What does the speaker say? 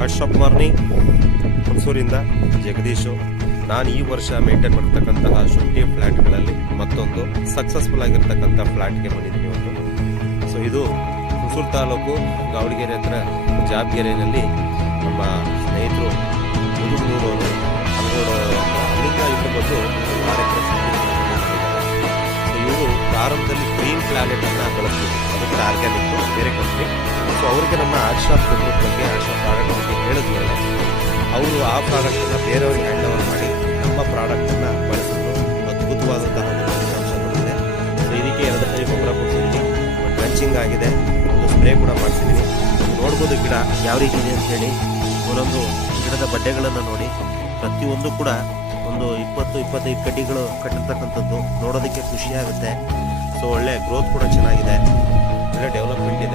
WhatsApp morning ಹುಣಸೂರಿಂದ Jagadish. ನಾನು ಈ ವರ್ಷ ಮೇಂಟೈನ್ ಮಾಡಿರ್ತಕ್ಕಂತಹ ಶುಂಠಿ ಫ್ಲ್ಯಾಟ್ಗಳಲ್ಲಿ ಮತ್ತೊಂದು ಸಕ್ಸಸ್ಫುಲ್ ಆಗಿರ್ತಕ್ಕಂಥ ಫ್ಲ್ಯಾಟ್ಗೆ ಬಂದಿದ್ದೀನಿ ಇವತ್ತು. ಸೊ ಇದು ಹುಣಸೂರು ತಾಲೂಕು ಗಾವಳಗೆರೆ ಹತ್ರ ಜಾಬ್ಗೆರೆಯಲ್ಲಿ ನಮ್ಮ ಸ್ನೇಹಿತರು ಮುದುಗನೂರವರು ಅಂಗೋಡವರು ಅಲ್ಲಿಂದ ಇಟ್ಟು ಬಂದು ಇವರು ಪ್ರಾರಂಭದಲ್ಲಿ ಗ್ರೀನ್ ಪ್ಲಾನೆಟನ್ನು ಬಳಸ್ತಿದ್ರು. ಅದು ಕೂಡ ಆರ್ಗ್ಯಾನಿಕ್ ಬೇರೆ ಕಂಪ್ನಿ. ಸೊ ಅವರಿಗೆ ನಮ್ಮ ಆಶಾ ಪ್ರಾಡಕ್ಟ್ ಬಗ್ಗೆ ಹೇಳಿದ್ಮೇಲೆ ಅವರು ಆ ಪ್ರಾಡಕ್ಟನ್ನು ಬೇರೆಯವ್ರಿಗೆ ಹ್ಯಾಂಡ್ ಓವರ್ ಮಾಡಿ ನಮ್ಮ ಪ್ರಾಡಕ್ಟನ್ನು ಬಳಸಿದ್ರು. ಅದ್ಭುತವಾದಂತಹ ಒಂದು ಫಲಿತಾಂಶ ಬಂದಿದೆ. ಸೊ ಇದಕ್ಕೆ 2 ಕೈ ಗೊಬ್ಬರ ಕೊಡ್ತಿದ್ದೀನಿ, ಒಂದು ಡ್ರೆಂಚಿಂಗ್ ಆಗಿದೆ, ಒಂದು ಸ್ಪ್ರೇ ಕೂಡ ಮಾಡ್ತಿದ್ದೀನಿ. ನೋಡ್ಬೋದು ಗಿಡ ಯಾವ ರೀತಿ ಇದೆ ಅಂತೇಳಿ. ಒಂದೊಂದು ಗಿಡದ ಬಡ್ಡೆಗಳನ್ನು ನೋಡಿ, ಪ್ರತಿಯೊಂದು ಕೂಡ ಒಂದು 20-25 ಕಡ್ಡಿಗಳು ಕಟ್ಟಿರ್ತಕ್ಕಂಥದ್ದು. ನೋಡೋದಕ್ಕೆ ಖುಷಿಯಾಗುತ್ತೆ. ಸೊ ಒಳ್ಳೆ ಗ್ರೋತ್ ಕೂಡ ಚೆನ್ನಾಗಿದೆ, ಒಳ್ಳೆ ಡೆವಲಪ್ಮೆಂಟ್ ಇದೆ.